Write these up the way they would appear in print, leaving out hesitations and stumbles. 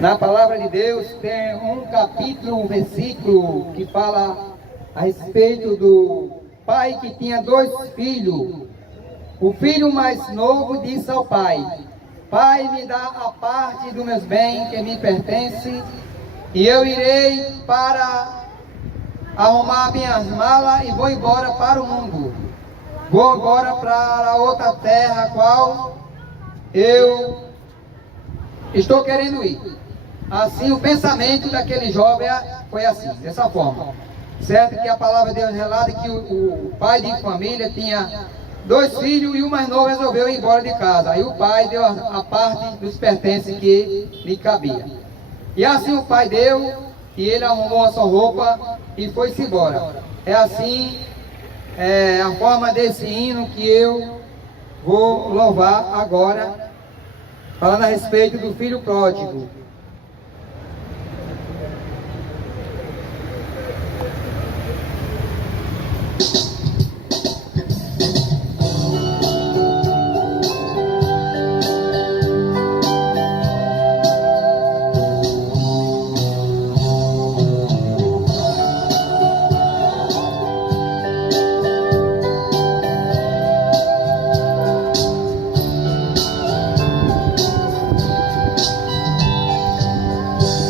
Na palavra de Deus tem um capítulo, um versículo que fala a respeito do pai que tinha 2 filhos. O filho mais novo disse ao pai: Pai, me dá a parte dos meus bens que me pertence, e eu irei para arrumar minhas malas e vou embora para o mundo. Vou agora para outra terra a qual eu estou querendo ir. Assim, o pensamento daquele jovem foi assim, dessa forma. Certo que a palavra de Deus relata que o pai de família tinha 2 filhos e o mais novo resolveu ir embora de casa. Aí o pai deu a parte dos pertences que lhe cabia. E assim o pai deu, e ele arrumou a sua roupa e foi-se embora. É assim a forma desse hino que eu vou louvar agora, falando a respeito do filho pródigo.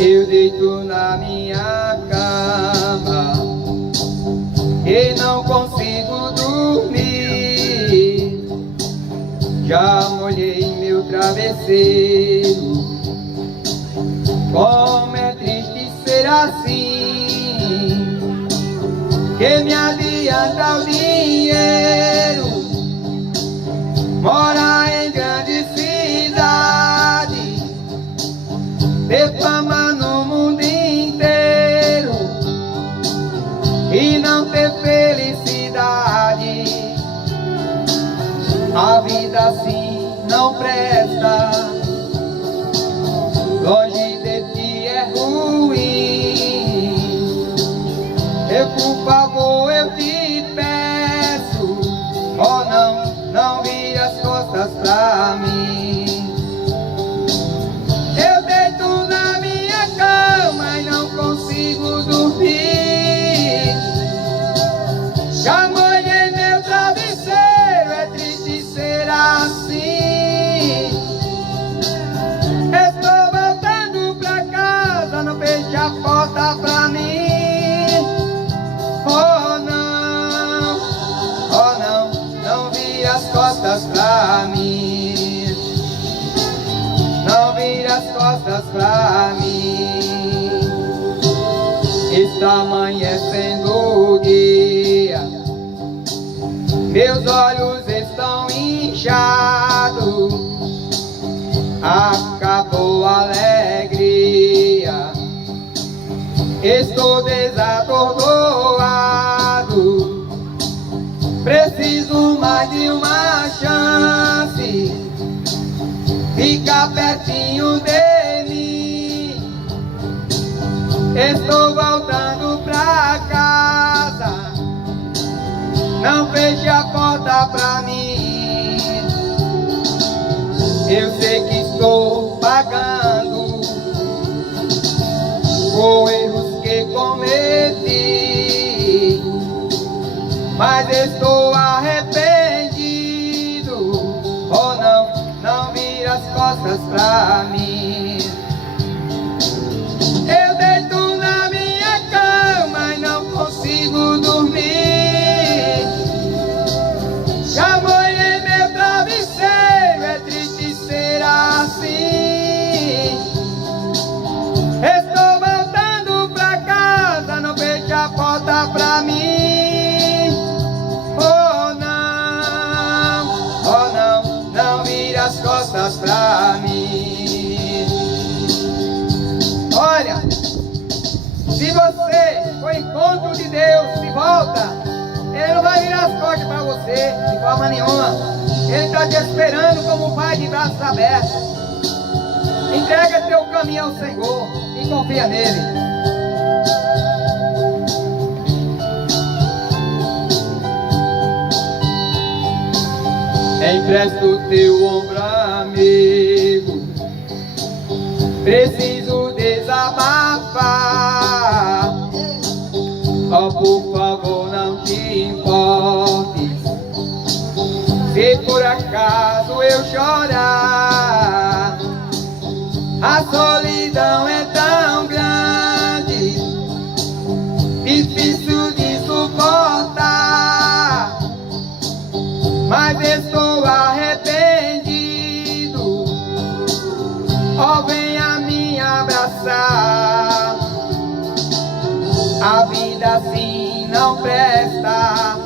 Eu deito na minha cama e não consigo dormir. Já molhei meu travesseiro, como é triste ser assim. Que me adianta o dinheiro, mora em grande cidade, ter fama no mundo inteiro e não ter felicidade. A vida assim não presta, longe de ti é ruim. Por favor eu te peço, oh não vire as costas pra mim. Eu deito na minha cama e não consigo dormir. Já molhei meu travesseiro, é triste ser assim. Estou voltando pra casa, não feche a porta pra mim. Oh não vire as costas pra mim. Não vire as costas pra mim. Está amanhecendo o dia, meus olhos estão inchados, acabou a alegria, estou desatordoado. Preciso mais de uma chance, fica pertinho de mim. Estou voltando pra casa, não feche a porta pra mim. Eu sei que estou pagando por erros que cometi, mas estou arrependido. Oh não vire as costas pra mim. Eu deito na minha cama e não consigo dormir. Já molhei meu travesseiro, é triste ser assim. Estou voltando pra casa, não feche a porta pra mim. Não vire as costas pra mim. Olha, se você for encontro de Deus, se volta, Ele não vai virar as costas pra você de forma nenhuma. Ele está te esperando como um pai de braços abertos. Entrega teu caminho ao Senhor e confia nele. Empresta o teu ombro, amigo, preciso desabafar. Oh, por favor, não te importes se por acaso eu chorar. A solidão é tão grande, difícil de suportar, mas estou arrependido. Oh, venha me abraçar. A vida assim não presta,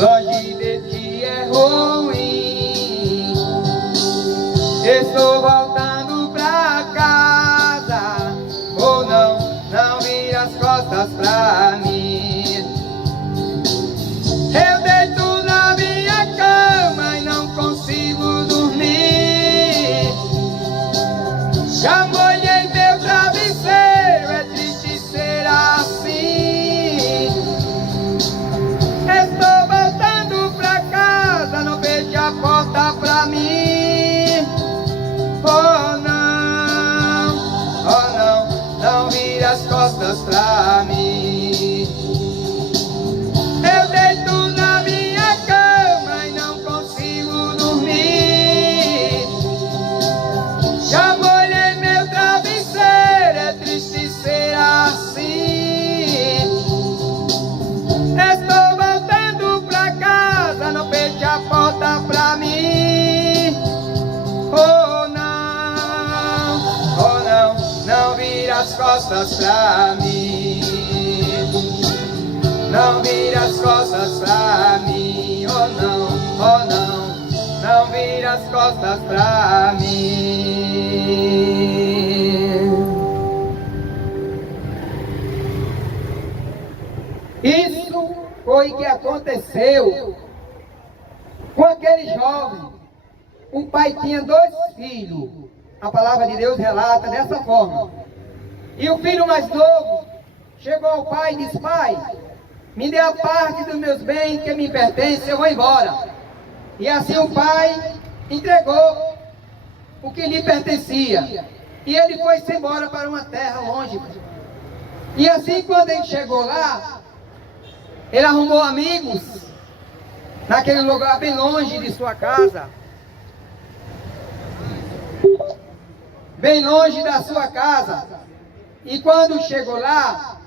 longe de ti é ruim. Estou voltando pra casa, ou não, não vira as costas pra mim. Eu deito na minha cama e não consigo dormir. Já molhei meu travesseiro, é triste ser assim. Estou voltando pra casa, não feche a porta pra mim. Oh não, não vire as costas pra mim. Eu deito na minha cama e não consigo dormir. Já molhei meu travesseiro, é triste ser assim. Estou voltando pra casa, não feche a porta pra mim. Oh não vire as costas pra mim. Não vire as costas pra mim. Oh não, não vire as costas pra mim. Isso foi o que aconteceu com aquele jovem. O pai tinha 2 filhos. A palavra de Deus relata dessa forma. E o filho mais novo chegou ao pai e disse: pai, me dê a parte dos meus bens que me pertence, eu vou embora. E assim o pai entregou o que lhe pertencia. E ele foi-se embora para uma terra longe. E assim quando ele chegou lá, ele arrumou amigos naquele lugar bem longe de sua casa, bem longe da sua casa. E quando chegou lá,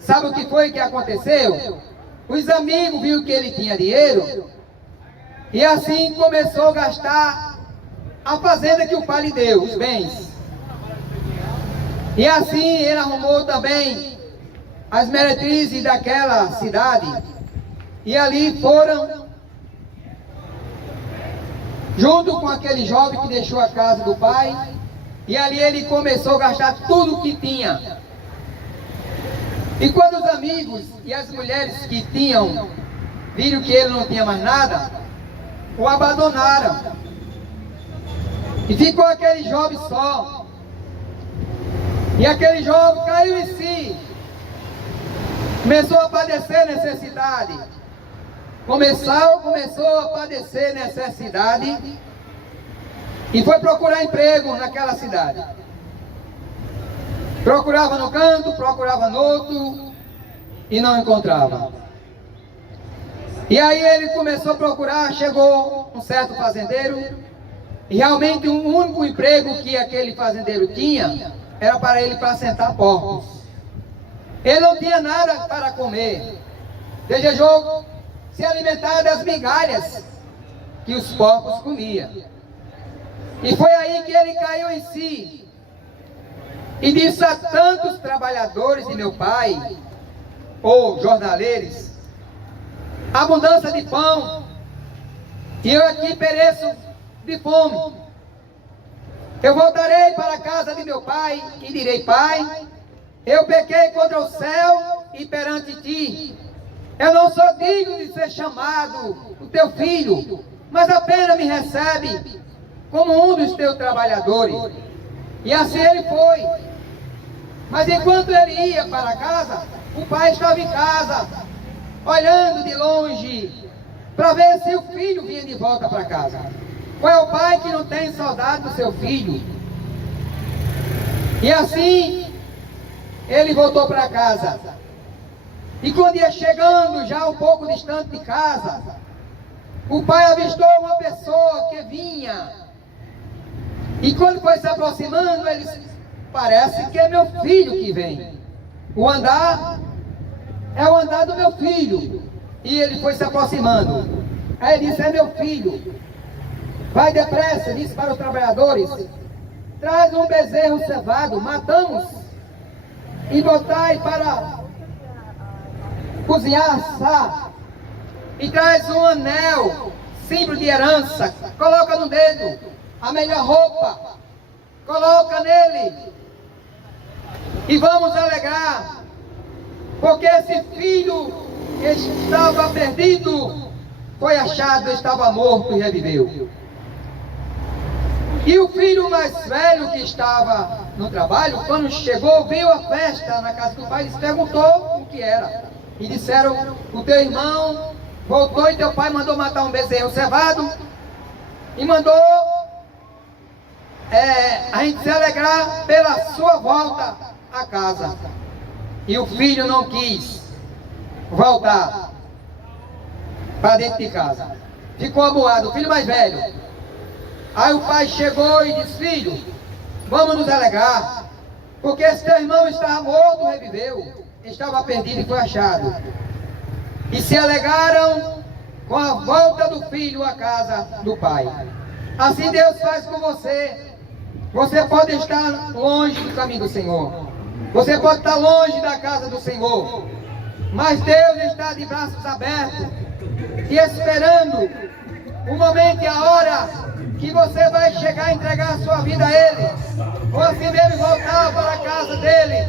sabe o que foi que aconteceu? Os amigos viram que ele tinha dinheiro, e assim começou a gastar a fazenda que o pai lhe deu, os bens. E assim ele arrumou também as meretrizes daquela cidade, e ali foram junto com aquele jovem que deixou a casa do pai. E ali ele começou a gastar tudo o que tinha. E quando os amigos e as mulheres que tinham viram que ele não tinha mais nada, o abandonaram. E ficou aquele jovem só. E aquele jovem caiu em si. Começou a padecer necessidade. Começou a padecer necessidade. E foi procurar emprego naquela cidade. Procurava no canto, procurava no outro, e não encontrava. E aí ele começou a procurar, chegou um certo fazendeiro, e realmente o único emprego que aquele fazendeiro tinha era para ele apacentar porcos. Ele não tinha nada para comer, desejou se alimentar das migalhas que os porcos comiam. E foi aí que ele caiu em si e disse a tantos trabalhadores de meu pai, ou jornaleiros: abundância de pão, e eu aqui pereço de fome. Eu voltarei para a casa de meu pai e direi: pai, eu pequei contra o céu e perante ti. Eu não sou digno de ser chamado o teu filho, mas apenas me recebe como um dos teus trabalhadores. E assim ele foi. Mas enquanto ele ia para casa, o pai estava em casa, olhando de longe, para ver se o filho vinha de volta para casa. Qual é o pai que não tem saudade do seu filho? E assim, ele voltou para casa. E quando ia chegando, já um pouco distante de casa, o pai avistou uma pessoa que vinha. E quando foi se aproximando, ele disse: parece que é meu filho que vem. O andar é o andar do meu filho. E ele foi se aproximando. Aí ele disse: é meu filho. Vai depressa, disse para os trabalhadores: traz um bezerro cevado, matamos, e botai para cozinhar, assar. E traz um anel, símbolo de herança, coloca no dedo, a melhor roupa, coloca nele, e vamos alegrar, porque esse filho que estava perdido foi achado, estava morto e reviveu. E o filho mais velho que estava no trabalho, quando chegou, viu a festa na casa do pai e perguntou o que era. E disseram: o teu irmão voltou e teu pai mandou matar um bezerro cevado e mandou a gente se alegrar pela sua volta à casa. E o filho não quis voltar para dentro de casa, ficou amuado, o filho mais velho. Aí o pai chegou e disse: filho, vamos nos alegrar, porque esse teu irmão estava morto, reviveu, estava perdido e foi achado. E se alegaram com a volta do filho à casa do pai. Assim Deus faz com você. Você pode estar longe do caminho do Senhor, você pode estar longe da casa do Senhor, mas Deus está de braços abertos e esperando o momento e a hora que você vai chegar a entregar a sua vida a Ele, ou assim mesmo voltar para a casa dEle.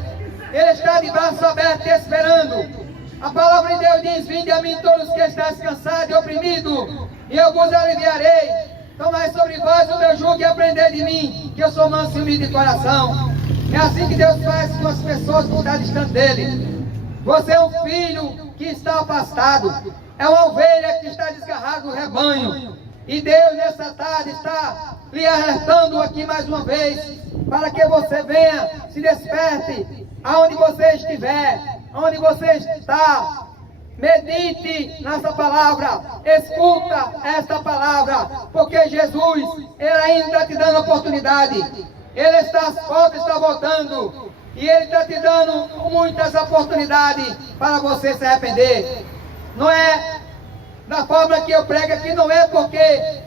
Ele está de braços abertos e esperando. A palavra de Deus diz: vinde a mim todos que estáis cansados e oprimidos, e eu vos aliviarei. Tomai sobre vós o meu jugo e aprendei de mim, que eu sou manso e humilde de coração. É assim que Deus faz com as pessoas que estão distante dEle. Você é um filho que está afastado, é uma ovelha que está desgarrada do rebanho. E Deus nessa tarde está lhe alertando aqui mais uma vez, para que você venha, se desperte, aonde você estiver, aonde você está. Medite nessa palavra, escuta esta palavra, porque Jesus, Ele ainda está te dando oportunidade. Ele está às portas, está voltando, e Ele está te dando muitas oportunidades para você se arrepender. Não é da forma que eu prego aqui, não é porque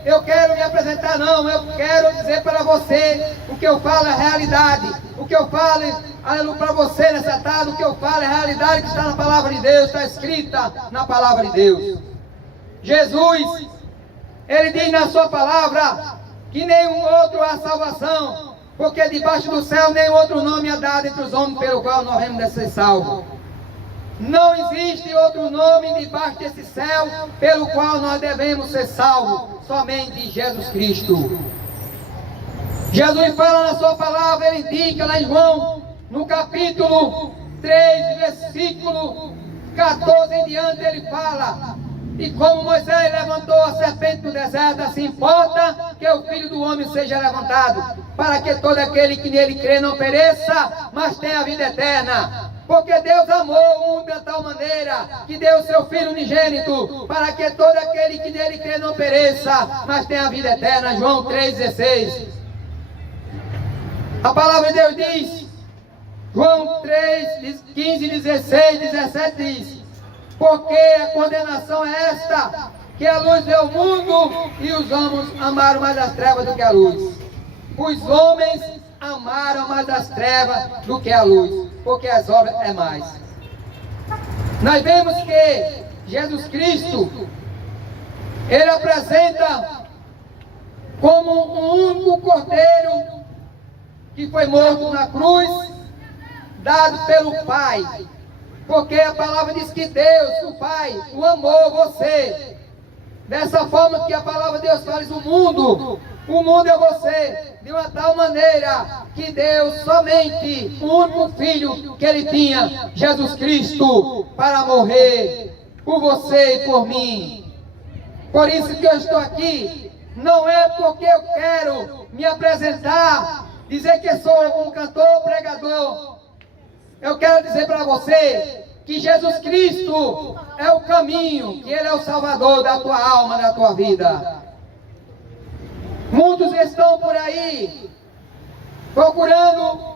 eu quero me apresentar, não. Eu quero dizer para você o que eu falo é realidade. O que eu falo, aleluia, para você nessa tarde, o que eu falo é realidade que está na palavra de Deus, está escrita na palavra de Deus. Jesus, Ele diz na sua palavra que nenhum outro há salvação, porque debaixo do céu nenhum outro nome é dado entre os homens pelo qual nós devemos de ser salvos. Não existe outro nome debaixo desse céu pelo qual nós devemos ser salvos, somente Jesus Cristo. Jesus fala na sua palavra, Ele indica lá em João, no capítulo 3, versículo 14 em diante, Ele fala: e como Moisés levantou a serpente no deserto, assim importa que o Filho do Homem seja levantado, para que todo aquele que nele crê não pereça, mas tenha a vida eterna. Porque Deus amou o mundo de tal maneira que deu o seu Filho unigênito, para que todo aquele que nele crê não pereça, mas tenha a vida eterna. João 3,16. A palavra de Deus diz, João 3, 15, 16, 17 diz: porque a condenação é esta, que a luz veio ao mundo e os homens amaram mais as trevas do que a luz. Os homens amaram mais as trevas do que a luz, porque as obras é mais. Nós vemos que Jesus Cristo, Ele apresenta como um único cordeiro que foi morto na cruz, dado pelo Pai. Porque a palavra diz que Deus, o Pai, o amou você. Dessa forma que a palavra de Deus fala, o mundo é você, de uma tal maneira que Deus somente o único Filho que Ele tinha, Jesus Cristo, para morrer por você e por mim. Por isso que eu estou aqui, não é porque eu quero me apresentar dizer que sou um cantor, pregador. Eu quero dizer para você que Jesus Cristo é o caminho, que Ele é o Salvador da tua alma, da tua vida. Muitos estão por aí procurando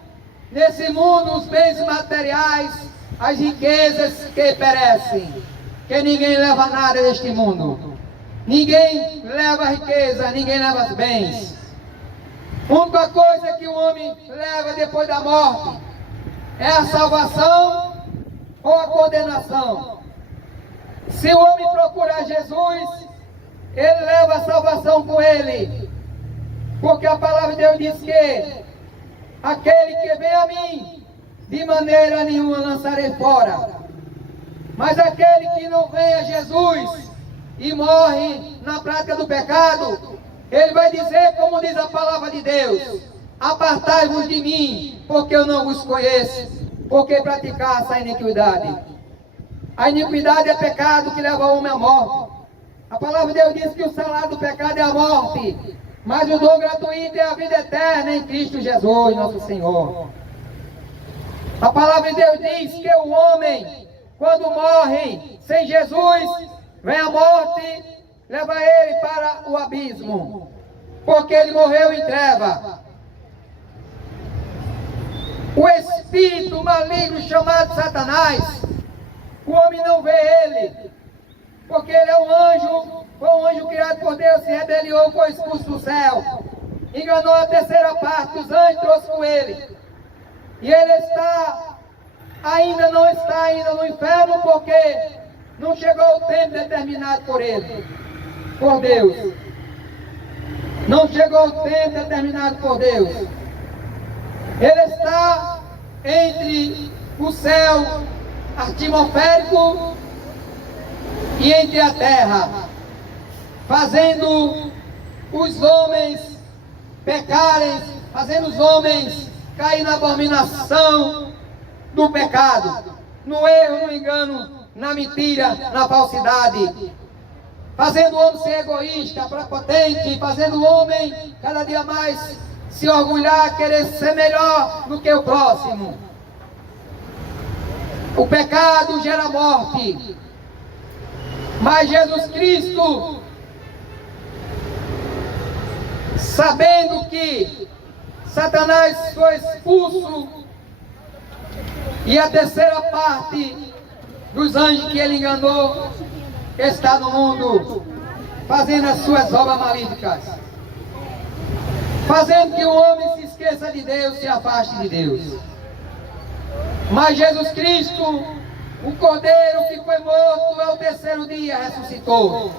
nesse mundo os bens materiais, as riquezas que perecem, que ninguém leva nada deste mundo. Ninguém leva riqueza, ninguém leva os bens. A única coisa que o homem leva depois da morte é a salvação ou a condenação. Se o homem procurar Jesus, ele leva a salvação com ele, porque a palavra de Deus diz que aquele que vem a mim, de maneira nenhuma lançarei fora. Mas aquele que não vem a Jesus e morre na prática do pecado, ele vai dizer, como diz a palavra de Deus: apartai-vos de mim, porque eu não vos conheço, porque praticaste a iniquidade. A iniquidade é pecado que leva o homem à morte. A palavra de Deus diz que o salário do pecado é a morte, mas o dom gratuito é a vida eterna em Cristo Jesus, nosso Senhor. A palavra de Deus diz que o homem, quando morre sem Jesus, vem a morte, leva ele para o abismo, porque ele morreu em treva. O espírito maligno chamado Satanás, o homem não vê ele, porque ele é um anjo, foi um anjo criado por Deus, se rebeliou, foi expulso do céu, enganou a terceira parte dos anjos, trouxe com ele, e ele ainda não está no inferno, porque não chegou o tempo determinado por ele, por Deus. Não chegou o tempo determinado por Deus. Ele está entre o céu atmosférico e entre a terra, fazendo os homens pecarem, fazendo os homens cair na abominação do pecado, no erro, no engano, na mentira, na falsidade, fazendo o homem ser egoísta, prepotente, fazendo o homem cada dia mais se orgulhar, querer ser melhor do que o próximo. O pecado gera morte, mas Jesus Cristo, sabendo que Satanás foi expulso e a terceira parte dos anjos que ele enganou está no mundo, fazendo as suas obras malíficas, fazendo que o homem se esqueça de Deus, se afaste de Deus. Mas Jesus Cristo, o Cordeiro que foi morto, ao terceiro dia ressuscitou.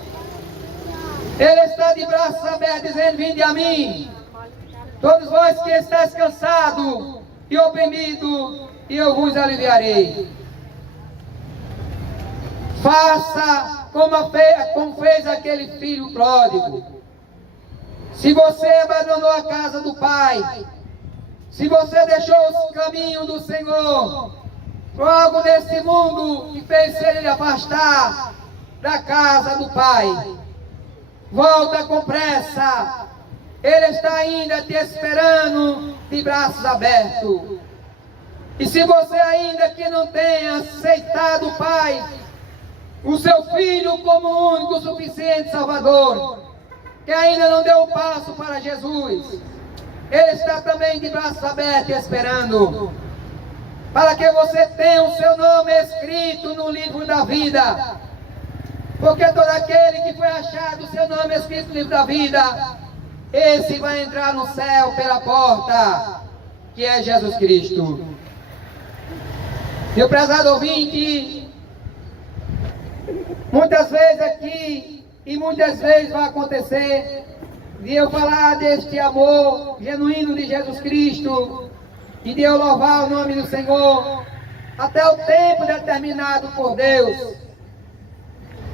Ele está de braços abertos, dizendo: vinde a mim, todos vós que estáis cansados e oprimidos, e eu vos aliviarei. Faça como fez aquele filho pródigo. Se você abandonou a casa do Pai, se você deixou os caminhos do Senhor, por algo nesse mundo que fez ele afastar da casa do Pai, volta com pressa. Ele está ainda te esperando de braços abertos. E se você ainda que não tenha aceitado o Pai, o seu Filho como único, suficiente Salvador, que ainda não deu o passo para Jesus, Ele está também de braços abertos esperando, para que você tenha o seu nome escrito no livro da vida. Porque todo aquele que foi achado o seu nome escrito no livro da vida, esse vai entrar no céu pela porta, que é Jesus Cristo. Meu prezado ouvinte, muitas vezes aqui, e muitas vezes vai acontecer, de eu falar deste amor genuíno de Jesus Cristo, e de eu louvar o nome do Senhor, até o tempo determinado por Deus,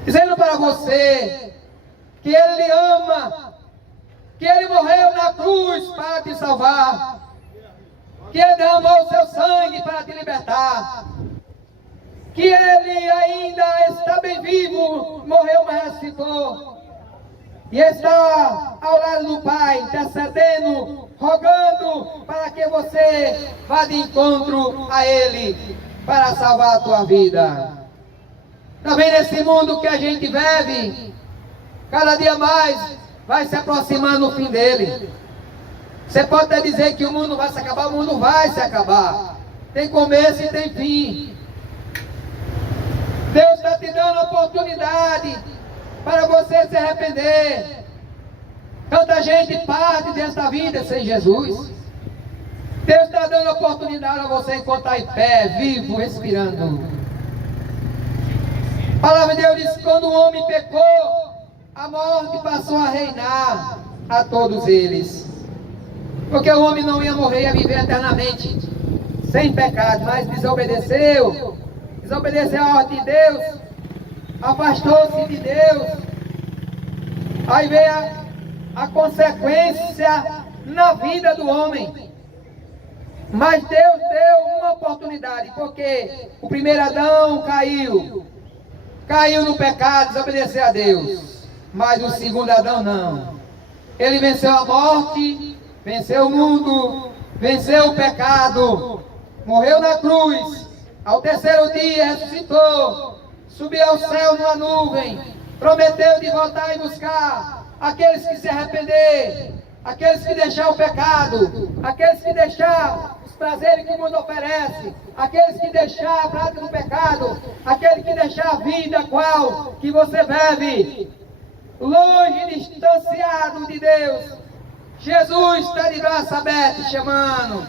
dizendo para você, que Ele lhe ama, que Ele morreu na cruz para te salvar, que Ele derramou o seu sangue para te libertar, que Ele ainda está bem vivo, morreu, mas ressuscitou, e está ao lado do Pai, intercedendo, rogando para você vá de encontro a Ele para salvar a tua vida. Também nesse mundo que a gente vive, cada dia mais vai se aproximando o fim dele. Você pode até dizer que o mundo vai se acabar, o mundo vai se acabar. Tem começo e tem fim. Deus está te dando oportunidade para você se arrepender. Tanta gente parte desta vida sem Jesus. Deus está dando oportunidade a você enquanto está em pé, vivo, respirando. A palavra de Deus diz que quando o homem pecou, a morte passou a reinar a todos eles. Porque o homem não ia morrer, ia viver eternamente, sem pecado, mas desobedeceu a ordem de Deus, afastou-se de Deus. Aí veio a consequência na vida do homem. Mas Deus deu uma oportunidade, porque o primeiro Adão caiu no pecado, desobedeceu a Deus. Mas o segundo Adão não. Ele venceu a morte, venceu o mundo, venceu o pecado, morreu na cruz, ao terceiro dia ressuscitou, subiu ao céu numa nuvem, prometeu de voltar e buscar aqueles que se arrepender, aqueles que deixar o pecado, aqueles que deixar os prazeres que o mundo oferece, aqueles que deixar a prática do pecado, aqueles que deixar a vida qual que você vive, longe, distanciado de Deus. Jesus está de braço aberto chamando.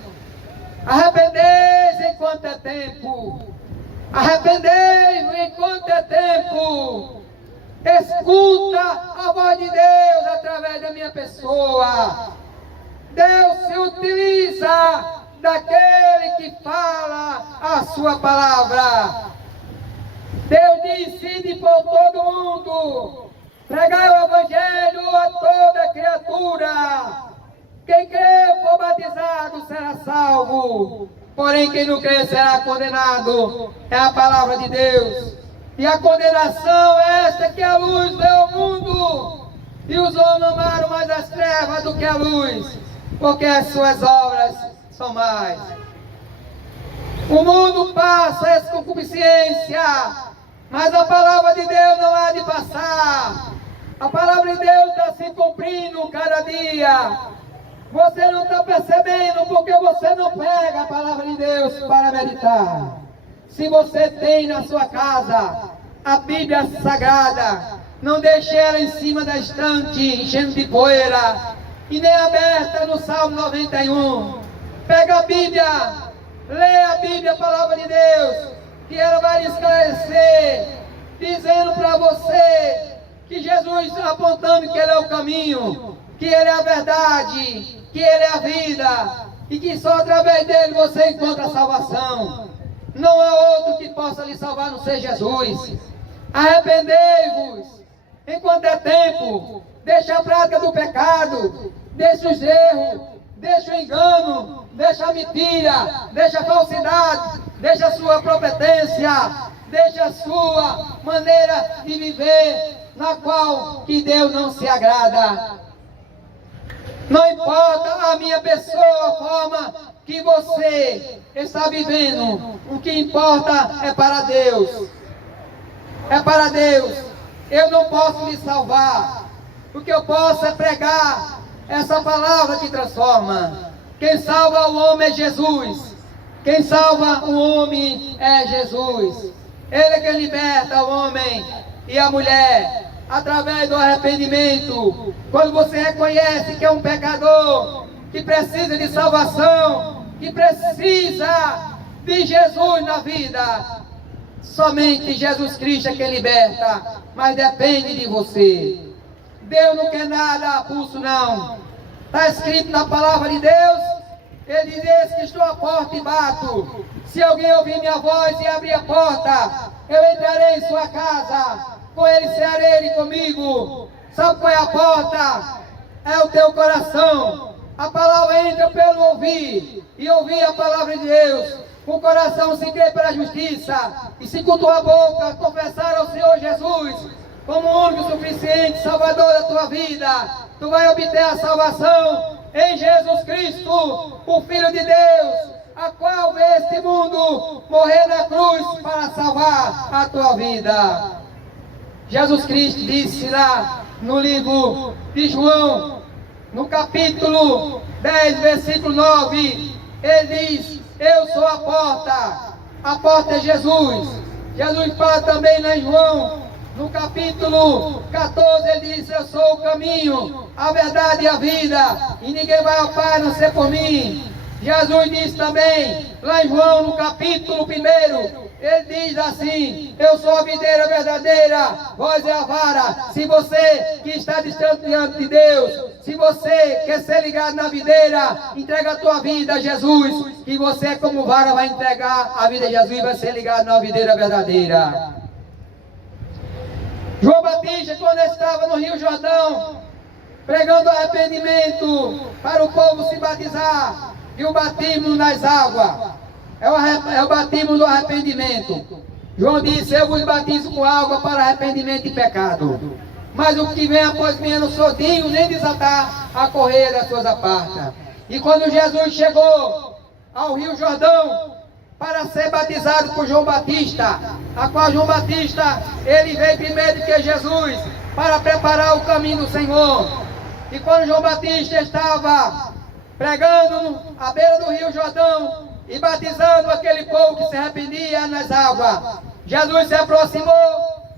Arrependei-vos enquanto é tempo. Arrependei-vos enquanto é tempo. Escuta a voz de Deus através da minha pessoa. Deus se utiliza daquele que fala a sua palavra. Deus diz: ide por todo mundo, pregai o evangelho a toda criatura. Quem crê for batizado será salvo, porém quem não crê será condenado. É a palavra de Deus. E a condenação é esta, que a luz veio ao mundo, e os homens amaram mais as trevas do que a luz, porque as suas obras são mais. O mundo passa essa concupiscência, mas a palavra de Deus não há de passar. A palavra de Deus está se cumprindo cada dia. Você não está percebendo porque você não pega a palavra de Deus para meditar. Se você tem na sua casa a Bíblia Sagrada, não deixe ela em cima da estante, enchendo de poeira, e nem aberta no Salmo 91. Pega a Bíblia, lê a Bíblia, a palavra de Deus, que ela vai esclarecer, dizendo para você que Jesus, apontando que Ele é o caminho, que Ele é a verdade, que Ele é a vida, e que só através dele você encontra a salvação. Não há outro que possa lhe salvar, não ser Jesus. Arrependei-vos enquanto é tempo. Deixa a prática do pecado, deixa os erros, deixa o engano, deixa a mentira, deixa a falsidade, deixa a sua propetência, deixa a sua maneira de viver, na qual que Deus não se agrada. Não importa a minha pessoa, a forma que você está vivendo, o que importa é para Deus. É para Deus. Eu não posso lhe salvar. O que eu posso é pregar essa palavra que transforma. Quem salva o homem é Jesus. Quem salva o homem é Jesus. Ele é quem liberta o homem e a mulher através do arrependimento. Quando você reconhece que é um pecador, que precisa de salvação, que precisa de Jesus na vida, somente Jesus Cristo é quem liberta, mas depende de você. Deus não quer nada a pulso, não. Está escrito na palavra de Deus, Ele diz: eis que estou à porta e bato. Se alguém ouvir minha voz e abrir a porta, eu entrarei em sua casa, com ele cearei ele comigo. Sabe qual é a porta? É o teu coração. A palavra entra pelo ouvir, e ouvir a palavra de Deus. Com o coração se crê para a justiça, e se com tua boca confessar ao Senhor Jesus como o único suficiente Salvador da tua vida, tu vai obter a salvação em Jesus Cristo, o Filho de Deus, a qual veio este mundo morrer na cruz para salvar a tua vida. Jesus Cristo disse lá no livro de João, no capítulo 10, versículo 9, ele diz: eu sou a porta é Jesus. Jesus fala também lá em João, no capítulo 14, ele diz: eu sou o caminho, a verdade e a vida, e ninguém vai ao Pai a não ser por mim. Jesus disse também, lá em João, no capítulo 1, ele diz assim: eu sou a videira verdadeira, vós é a vara. Se você que está distante diante de Deus, se você quer ser ligado na videira, entrega a tua vida a Jesus, que você como vara vai entregar a vida a Jesus e vai ser ligado na videira verdadeira. João Batista, quando estava no Rio Jordão, pregando arrependimento para o povo se batizar, e o batismo nas águas é o batismo do arrependimento. João disse: eu vos batizo com água para arrependimento e pecado, mas o que vem após mim eu não sou digno nem desatar a correia das suas apartas. E quando Jesus chegou ao Rio Jordão para ser batizado por João Batista, a qual João Batista, ele veio primeiro que Jesus para preparar o caminho do Senhor. E quando João Batista estava pregando à beira do Rio Jordão e batizando aquele povo que se arrependia nas águas, Jesus se aproximou,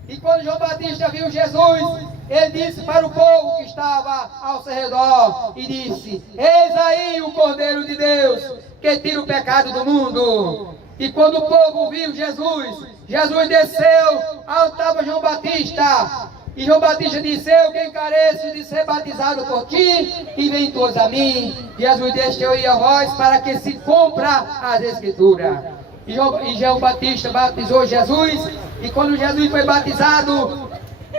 e quando João Batista viu Jesus, ele disse para o povo que estava ao seu redor, e disse: eis aí o Cordeiro de Deus, que tira o pecado do mundo. E quando o povo viu Jesus, Jesus desceu aonde estava João Batista, e João Batista disse: eu que encareço de ser batizado por ti, e vem todos a mim. Jesus deixou ir a voz para que se cumpra as Escrituras. E João Batista batizou Jesus, e quando Jesus foi batizado,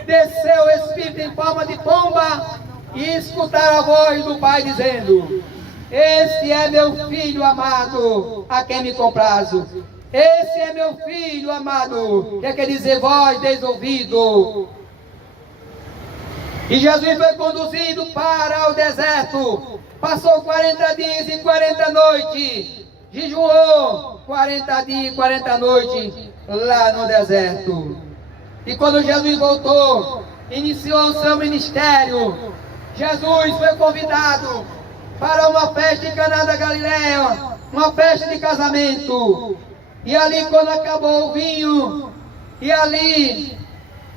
desceu o Espírito em forma de pomba, e escutaram a voz do Pai dizendo: este é meu Filho amado, a quem me comprazo. Esse é meu Filho amado, que quer dizer voz desouvido. E Jesus foi conduzido para o deserto, passou 40 dias e 40 noites, jejuou 40 dias e 40 noites lá no deserto. E quando Jesus voltou, iniciou o seu ministério, Jesus foi convidado para uma festa em Caná da Galileia, uma festa de casamento. E ali, quando acabou o vinho, e ali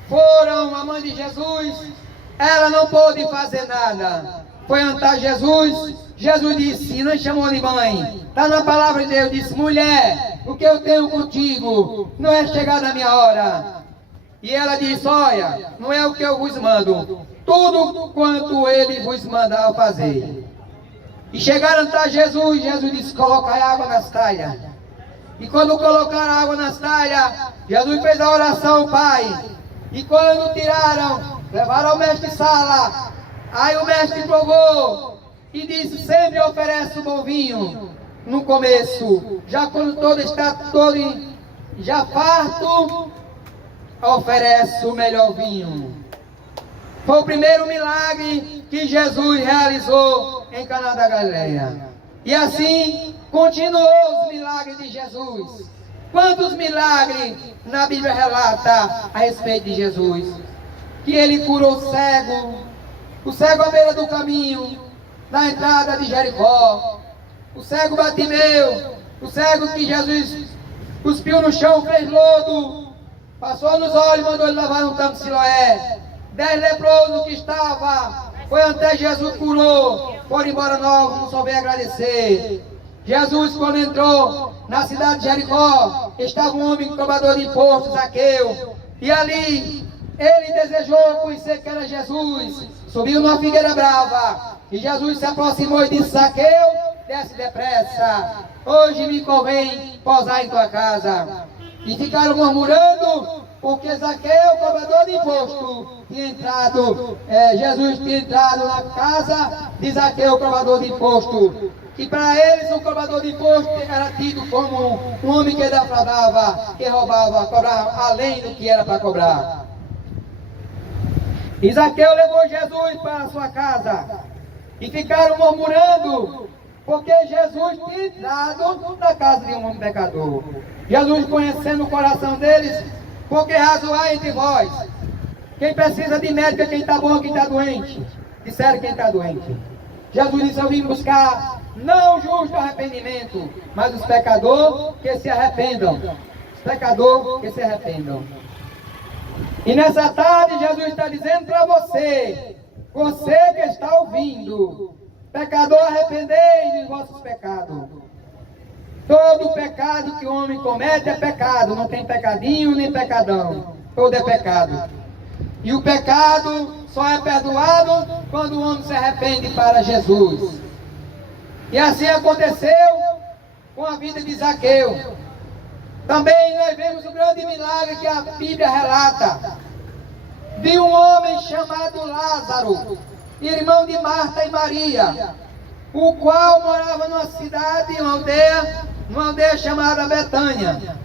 foram a mãe de Jesus, ela não pôde fazer nada. Foi andar Jesus, Jesus disse, não chamou de mãe, está na palavra de Deus, disse: mulher, o que eu tenho contigo não é chegada a minha hora. E ela disse: olha, não é o que eu vos mando, tudo quanto ele vos mandar fazer. E chegaram até Jesus, Jesus disse: colocai água nas talhas. E quando colocaram água nas talhas, Jesus fez a oração ao Pai. E quando tiraram, levaram ao mestre Sala. Aí o mestre provou e disse: sempre oferece o bom vinho no começo. Já quando todo está já farto, oferece o melhor vinho. Foi o primeiro milagre que Jesus realizou em Caná da Galileia. E assim continuou os milagres de Jesus. Quantos milagres na Bíblia relata a respeito de Jesus? Que ele curou o cego à beira do caminho, na entrada de Jericó, o cego Bartimeu, o cego que Jesus cuspiu no chão, fez lodo, passou nos olhos e mandou ele lavar um tanque de Siloé. 10 leprosos que estava, foi até Jesus, curou, foram embora novos, não souber agradecer. Jesus, quando entrou na cidade de Jericó, estava um homem cobrador de impostos, Zaqueu, e ali ele desejou conhecer que era Jesus, subiu numa figueira brava, e Jesus se aproximou e disse: Zaqueu, desce depressa, hoje me convém posar em tua casa. E ficaram murmurando, porque Zaqueu, cobrador de imposto, tinha entrado, Jesus tinha entrado na casa de Zaqueu, cobrador de imposto. E para eles o cobrador de imposto era tido como um homem que defraudava, que roubava, cobrava além do que era para cobrar. E Zaqueu levou Jesus para a sua casa. e ficaram murmurando, porque Jesus tinha entrado na casa de um homem pecador. Jesus, conhecendo o coração deles, porque razoar entre vós? Quem precisa de médico é quem está bom, quem está doente. Disseram quem está doente. Jesus disse: eu vim buscar não o justo arrependimento, mas os pecadores que se arrependam. Os pecadores que se arrependam. E nessa tarde Jesus está dizendo para você, você que está ouvindo, pecador, arrependei dos vossos pecados. Todo pecado que o homem comete é pecado, não tem pecadinho nem pecadão, todo é pecado. E o pecado só é perdoado quando o homem se arrepende para Jesus. E assim aconteceu com a vida de Zaqueu. Também nós vemos o grande milagre que a Bíblia relata, de um homem chamado Lázaro, irmão de Marta e Maria, o qual morava numa cidade, numa aldeia chamada Betânia,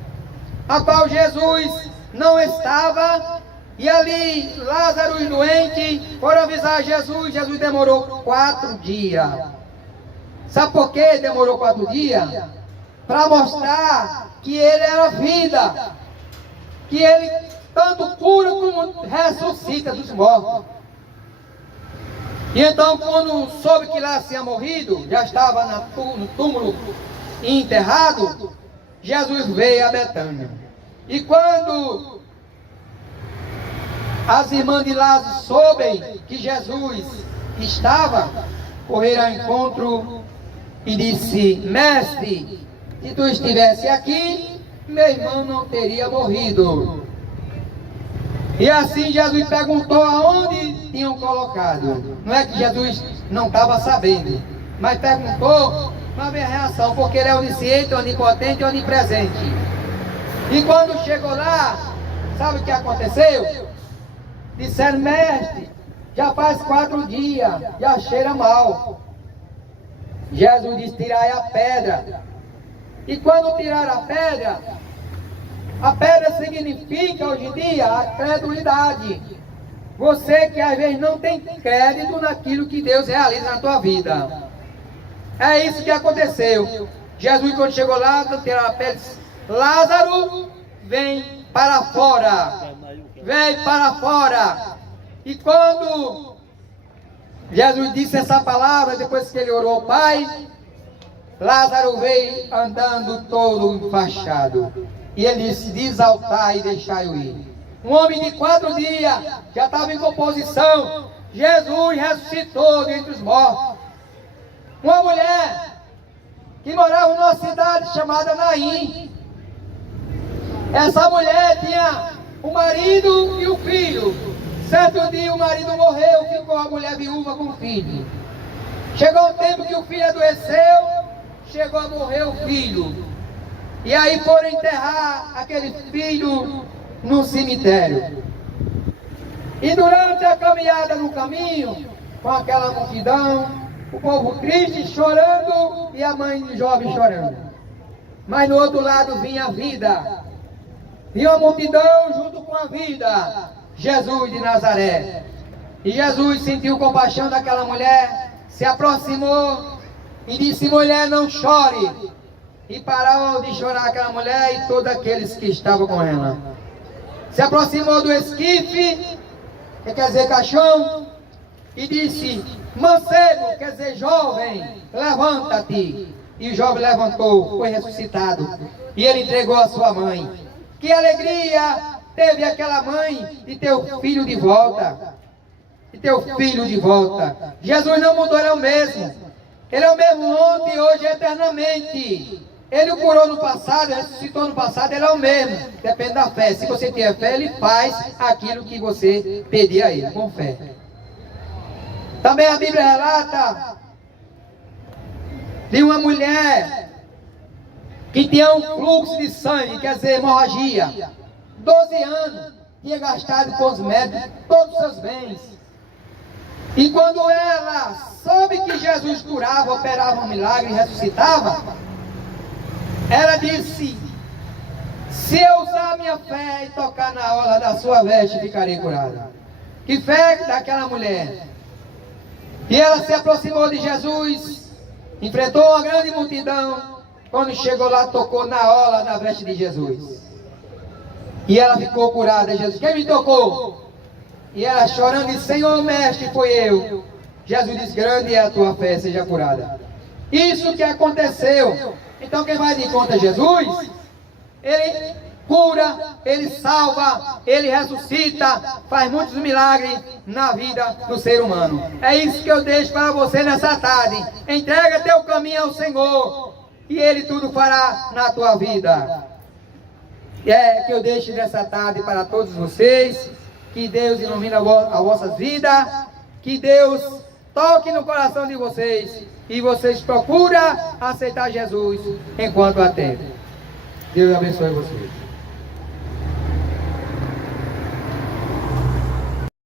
a qual Jesus não estava, e ali Lázaro e doente foram avisar Jesus. Jesus demorou 4 dias. Sabe por que demorou 4 dias? Para mostrar que ele era vida, que ele tanto cura como ressuscita dos mortos. E então, quando soube que Lázaro tinha morrido, já estava no túmulo enterrado, Jesus veio a Betânia. E quando as irmãs de Lázaro soubem que Jesus estava, correram ao encontro e disse: mestre, se tu estivesse aqui, meu irmão não teria morrido. E assim Jesus perguntou aonde tinham colocado. Não é que Jesus não estava sabendo, mas perguntou para ver a reação, porque ele é onisciente, onipotente e onipresente. E quando chegou lá, sabe o que aconteceu? Disseram: mestre, já faz 4 dias, já cheira mal. Jesus disse: tirai a pedra. E quando tiraram a pedra significa hoje em dia a credulidade. Você que às vezes não tem crédito naquilo que Deus realiza na tua vida. É isso que aconteceu. Jesus, quando chegou lá, tiraram a pedra, disse: Lázaro, vem para fora. Vem para fora. E quando Jesus disse essa palavra, depois que ele orou ao Pai, Lázaro veio andando todo enfaixado. E ele disse: desaltai e deixai-o ir. Um homem de 4 dias, já estava em composição. Jesus ressuscitou dentre os mortos. Uma mulher que morava numa cidade chamada Naim. Essa mulher tinha o marido e o filho. Certo dia o marido morreu, ficou a mulher viúva com o filho. Chegou o tempo que o filho adoeceu, chegou a morrer o filho. E aí foram enterrar aquele filho no cemitério. E durante a caminhada no caminho, com aquela multidão, o povo triste, chorando, e a mãe do jovem chorando. Mas no outro lado vinha a vida. Vinha a multidão junto com a vida. Jesus de Nazaré. E Jesus sentiu compaixão daquela mulher, se aproximou e disse: mulher, não chore. E parou de chorar aquela mulher e todos aqueles que estavam com ela. Se aproximou do esquife, que quer dizer caixão, e disse: mancebo, quer dizer jovem, levanta-te. E o jovem levantou, foi ressuscitado, e ele entregou a sua mãe. Que alegria teve aquela mãe de ter o filho de volta. De ter o filho de volta. Jesus não mudou, ele é o mesmo. Ele é o mesmo ontem, hoje, eternamente. Ele o curou no passado, ressuscitou no passado, ele é o mesmo. Depende da fé. Se você tiver fé, ele faz aquilo que você pedir a ele, com fé. Também a Bíblia relata de uma mulher que tinha um fluxo de sangue, quer dizer, hemorragia. 12 anos, tinha gastado com os médicos todos os seus bens. E quando ela soube que Jesus curava, operava um milagre e ressuscitava, ela disse: se eu usar a minha fé e tocar na orla da sua veste, ficarei curada. Que fé daquela mulher! E ela se aproximou de Jesus, enfrentou uma grande multidão. Quando chegou lá, tocou na orla da veste de Jesus. E ela ficou curada. Jesus, quem me tocou? E ela chorando disse, Senhor, mestre, foi eu. Jesus disse, grande é a tua fé, seja curada. Isso que aconteceu. Então quem vai de conta Jesus, ele cura, ele salva, ele ressuscita, faz muitos milagres na vida do ser humano. É isso que eu deixo para você nessa tarde. Entrega teu caminho ao Senhor e Ele tudo fará na tua vida. É que eu deixo nessa tarde para todos vocês. Que Deus ilumine as vossas vidas. Que Deus toque no coração de vocês. E vocês procuram aceitar Jesus enquanto há tempo. Deus abençoe vocês.